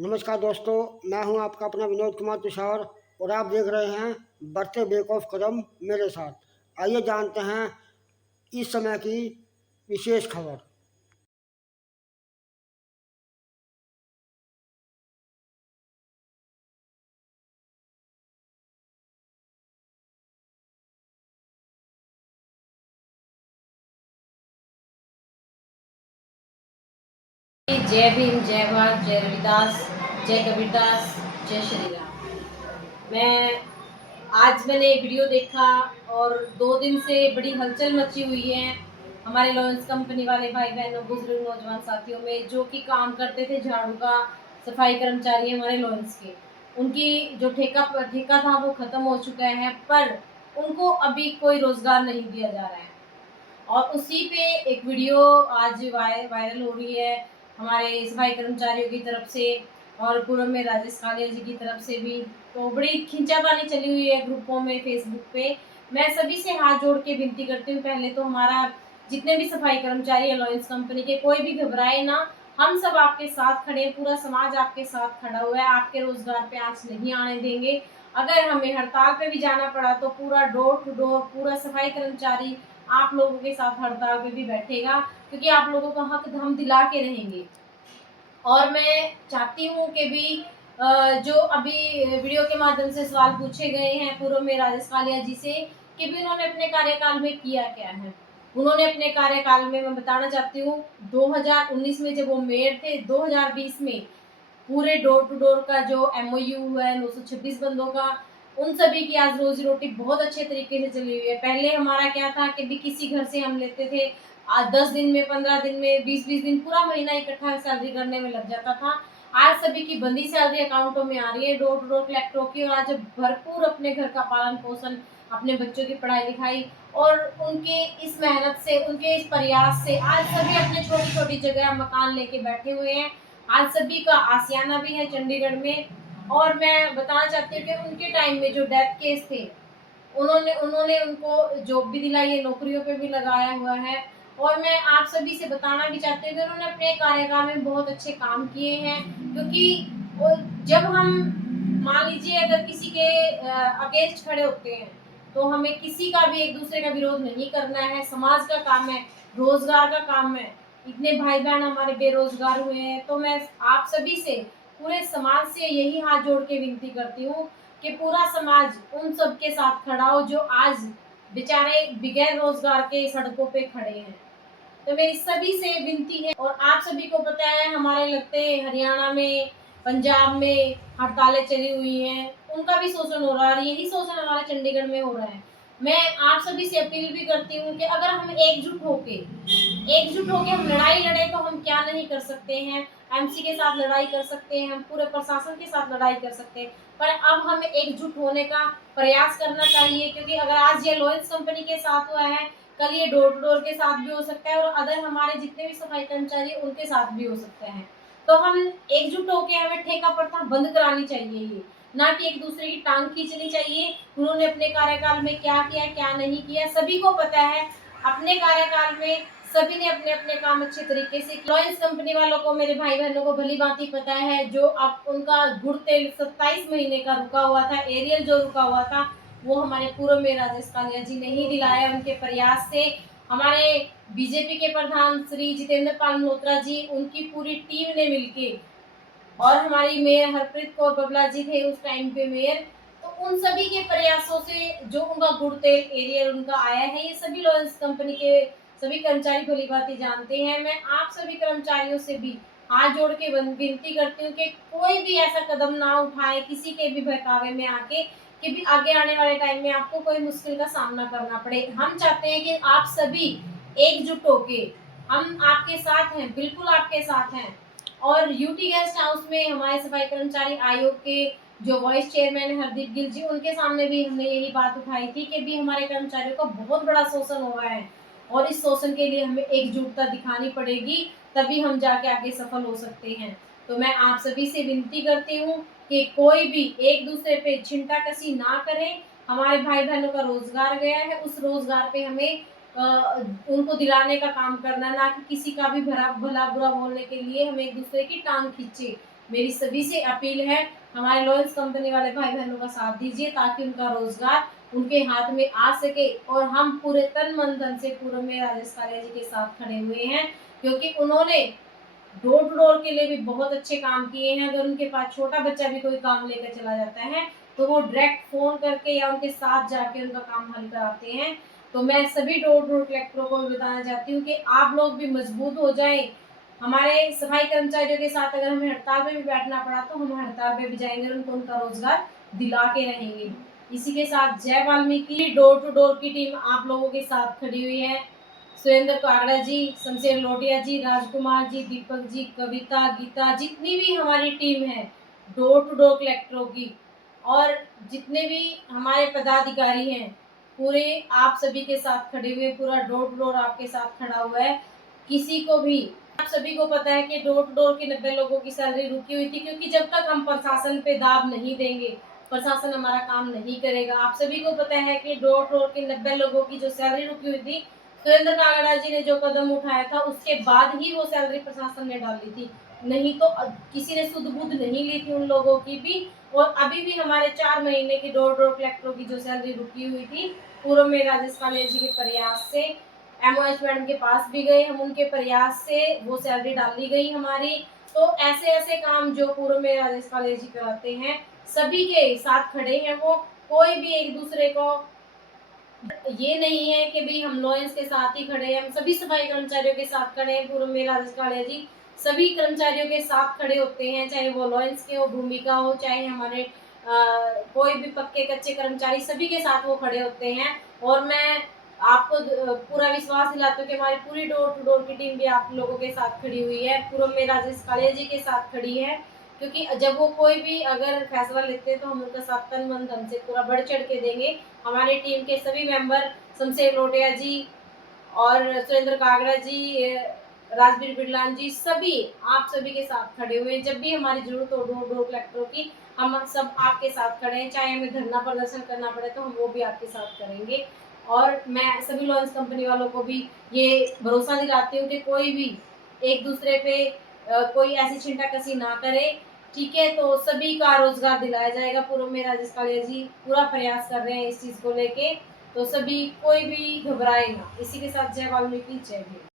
नमस्कार दोस्तों, मैं हूं आपका अपना विनोद कुमार तुषार और आप देख रहे हैं बढ़ते बेक ऑफ कदम मेरे साथ। आइए जानते हैं इस समय की विशेष खबर। जय भीम, जय भारत, जय रविदास, जय कबीरदास, जय श्री राम। मैं आज मैंने एक वीडियो देखा और 2 दिन से बड़ी हलचल मची हुई है हमारे लॉयंस कंपनी वाले भाई बहनों, बुजुर्ग नौजवान साथियों में, जो कि काम करते थे झाड़ू का, सफाई कर्मचारी हमारे लॉयंस के। उनकी जो ठेका था वो खत्म हो चुका है, पर उनको अभी कोई रोजगार नहीं दिया जा रहा है। और उसी पे एक वीडियो आज वायरल हो रही है हमारे सफाई कर्मचारियों की तरफ से और पूर्व में राजेश कालिया जी की तरफ से भी। तो बड़ी खिंचातानी चली हुई है ग्रुपों में, फेसबुक पे। मैं सभी से हाथ जोड़ के विनती करती हूँ, पहले तो हमारा जितने भी सफाई कर्मचारी है लॉयंस कंपनी के, कोई भी घबराए ना। हम सब आपके साथ खड़े हैं, पूरा समाज आपके साथ खड़ा हुआ है, आपके रोजगार पे आंच नहीं आने देंगे। अगर हमें हड़ताल पे भी जाना पड़ा तो पूरा डोर टू डोर पूरा सफाई कर्मचारी आप लोगों के साथ हड़ताल पे भी बैठेगा, क्योंकि आप लोगों का हक हम दिला के रहेंगे। और मैं चाहती हूँ कि भी जो अभी वीडियो के माध्यम से सवाल पूछे गए हैं पूर्व में राजेश कालिया जी से, कि भी उन्होंने अपने कार्यकाल में किया क्या है। उन्होंने अपने कार्यकाल में, मैं बताना चाहती हूँ, 2019 में जब वो मेयर थे, 2020 में पूरे डोर टू डोर का जो एमओयू हुआ है 926 बंदों का, उन सभी की आज रोजी रोटी बहुत अच्छे तरीके से चली हुई है। पहले हमारा क्या था कि भी किसी घर से हम लेते थे 10 दिन में, 15 दिन में, 20-20 दिन, पूरा महीना इकट्ठा सैलरी करने में लग जाता था। आज सभी की बंदी सैलरी अकाउंटों में आ रही है, डोर टू डोर कलेक्टरों की, और आज भरपूर अपने घर का पालन पोषण, अपने बच्चों की पढ़ाई लिखाई और उनके इस मेहनत से, उनके इस प्रयास से आज सभी अपने छोटी छोटी जगह मकान लेके बैठे हुए हैं। आज सभी का आशियाना भी है चंडीगढ़ में। और मैं बताना चाहती हूँ कि उनके टाइम में जो डेथ केस थे, उन्होंने उन्होंने उनको जॉब भी दिलाई है, नौकरियों पे भी लगाया हुआ है। और मैं आप सभी से बताना भी चाहती हूँ कि उन्होंने अपने कार्यकाल में बहुत अच्छे काम किए हैं, क्योंकि जब हम मान लीजिए अगर किसी के अगेंस्ट खड़े होते हैं, तो हमें किसी का भी एक दूसरे का विरोध नहीं करना है। समाज का काम है, रोजगार का काम है। इतने भाई बहन हमारे बेरोजगार हुए हैं, तो मैं आप सभी से, पूरे समाज से यही हाथ जोड़ के विनती करती हूँ कि पूरा समाज उन सब के साथ खड़ा हो जो आज बेचारे बगैर रोजगार के सड़कों पे खड़े हैं। तो मेरी सभी से विनती है, और आप सभी को पता है हमारे लगते हरियाणा में, पंजाब में हड़तालें चली हुई हैं, उनका भी शोषण हो रहा है, और यही शोषण हमारे चंडीगढ़ में हो रहा है। मैं आप सभी से अपील भी करती हूँ कि अगर हम एकजुट होके हम लड़ाई लड़े तो हम क्या नहीं कर सकते हैं। एमसी के साथ लड़ाई कर सकते हैं, हम पूरे प्रशासन के साथ लड़ाई कर सकते हैं, पर अब हमें एकजुट होने का प्रयास करना चाहिए, क्योंकि अगर आज ये लॉयंस कंपनी के साथ हुआ है, कल ये डोर टू डोर के साथ भी हो सकता है, और अदर हमारे जितने भी सफाई कर्मचारी उनके साथ भी हो सकता है। तो हम एकजुट होकर हमें ठेका प्रथा बंद करानी चाहिए, ये ना कि एक दूसरे की टांग खींचनी चाहिए। उन्होंने अपने कार्यकाल में क्या किया क्या नहीं किया सभी को पता है। अपने कार्यकाल में सभी ने अपने अपने काम अच्छे तरीके से किया। लॉयंस कंपनी वालों को, मेरे भाई बहनों को भली भांति पता है, जो अब उनका गुड़ तेल 27 महीने का रुका हुआ था, एरियल जो रुका हुआ था, वो हमारे पूर्व में राजेश कालिया जी ने ही दिलाया। उनके प्रयास से हमारे बीजेपी के प्रधान श्री जितेंद्र पाल मल्होत्रा जी, उनकी पूरी टीम ने मिलके, और हमारी मेयर हरप्रीत कौर बबला जी थे उस टाइम पे मेयर, तो उन सभी के प्रयासों से जो उनका गुड़ तेल एरियल उनका आया है, ये सभी लॉयंस कंपनी के सभी कर्मचारी भली भांति जानते हैं। मैं आप सभी कर्मचारियों से भी हाथ जोड़ के विनती करती हूँ कि कोई भी ऐसा कदम ना उठाए किसी के भी बहकावे में आके, कि भी आगे आने वाले टाइम में आपको कोई मुश्किल का सामना करना पड़े। हम चाहते हैं कि आप सभी एकजुट होके, हम आपके साथ हैं, बिल्कुल आपके साथ हैं। और यूटी गेस्ट हाउस में हमारे सफाई कर्मचारी आयोग के जो वाइस चेयरमैन है हरदीप गिल जी, उनके सामने भी हमने यही बात उठाई थी कि भी हमारे कर्मचारियों का बहुत बड़ा शोषण हो रहा है, और इस शोषण के लिए हमें एकजुटता दिखानी पड़ेगी, तभी हम जाके आगे सफल हो सकते हैं। तो मैं आप सभी से विनती करती हूँ कि कोई भी एक दूसरे पे छिंटा कसी ना करें। हमारे भाई बहनों का रोजगार गया है, उस रोजगार पे हमें उनको दिलाने का काम करना, ना कि किसी का भी भला बुरा बोलने के लिए हम एक दूसरे की टांग खींचे। मेरी सभी से अपील है, हमारे लॉयंस कंपनी वाले भाई बहनों का साथ दीजिए ताकि उनका रोजगार उनके हाथ में आ सके और हम पूरे तन मन धन से पूर्व में राजेश कालिया जी के साथ खड़े हुए हैं, क्योंकि उन्होंने डोर टू डोर के लिए भी बहुत अच्छे काम किए हैं। अगर उनके पास छोटा बच्चा भी कोई काम लेकर चला जाता है तो वो डायरेक्ट फोन करके या उनके साथ जाके उनका काम हल कराते हैं। तो मैं सभी डोर टू डोर कलेक्टरों को भी बताना चाहती हूँ कि आप लोग भी मजबूत हो जाएं। हमारे सफाई कर्मचारियों के साथ अगर हमें हड़ताल पे भी बैठना पड़ा तो हम हड़ताल पे भी जाएंगे और उनको उनका रोजगार दिला के रहेंगे। इसी के साथ जय वाल्मीकि डोर टू डोर की टीम आप लोगों के साथ खड़ी हुई है। सुरेंद्र कागड़ा जी, शमशेर लोटिया जी, राजकुमार जी, दीपक जी, कविता, गीता, जितनी भी हमारी टीम है डोर टू डोर कलेक्टरों की, और जितने भी हमारे पदाधिकारी हैं, पूरे आप सभी के साथ खड़े हुए, पूरा डोर टू डोर आपके साथ खड़ा हुआ है। किसी को भी, आप सभी को पता है कि डोर टू डोर के 90 लोगों की सैलरी रुकी हुई थी, क्योंकि जब तक हम प्रशासन पे दाब नहीं देंगे, प्रशासन हमारा काम नहीं करेगा। आप सभी को पता है कि डोर टू डोर के 90 लोगों की जो सैलरी रुकी हुई थी, सुरेंद्र कागड़ा जी ने जो कदम उठाया था उसके बाद ही वो सैलरी प्रशासन ने डाली थी, नहीं तो किसी ने सुध बुध नहीं ली थी उन लोगों की भी। और अभी भी हमारे 4 महीने की डोर डोर कलेक्टरों की जो सैलरी रुकी हुई थी, पूर्व में राजेश कालिया जी के प्रयास से एमओएच मैडम के पास भी गए, हम उनके प्रयास से वो सैलरी डाली गई हमारी। तो ऐसे ऐसे काम जो पूर्व में राजेश कालिया जी कराते हैं, सभी के साथ खड़े हैं वो, कोई भी एक दूसरे को ये नहीं है कि भाई हम लॉयंस के साथ ही खड़े हैं, हम सभी सफाई कर्मचारियों के साथ खड़े हैं। पूर्व में राजेश कालिया जी सभी कर्मचारियों के साथ खड़े होते हैं, चाहे वो लॉयंस के हो, भूमिका हो, चाहे हमारे कोई भी पक्के कच्चे कर्मचारी, सभी के साथ वो खड़े होते हैं। और मैं आपको पूरा विश्वास दिलाती हूँ कि हमारी पूरी डोर टू डोर की टीम भी आप लोगों के साथ खड़ी हुई है, पूर्व में राजेश कालिया जी के साथ खड़ी है, क्योंकि जब वो कोई भी अगर फैसला लेते हैं तो हम उनका साथ तन मन धन से पूरा बढ़ चढ़ के देंगे। हमारी टीम के सभी मेंबर, शमशेर लोटिया जी और सुरेंद्र कागड़ा जी, राजवीर बिरलान जी, सभी आप सभी के साथ खड़े हुए हैं। जब भी हमारी जरूरत हो डोर डोर कलेक्टरों की, हम सब आपके साथ खड़े हैं, चाहे हमें धरना प्रदर्शन करना पड़े तो हम वो भी आपके साथ करेंगे। और मैं सभी लॉयंस कंपनी वालों को भी ये भरोसा दिलाती हूँ कि कोई भी एक दूसरे पे कोई ऐसी छिंटाकसी ना करे, ठीक है। तो सभी का रोजगार दिलाया जाएगा। पूर्व में राजेश कालिया जी पूरा प्रयास कर रहे हैं इस चीज को लेके, तो सभी कोई भी घबराए ना। इसी के साथ जय वाल्मीकि, जय भीम।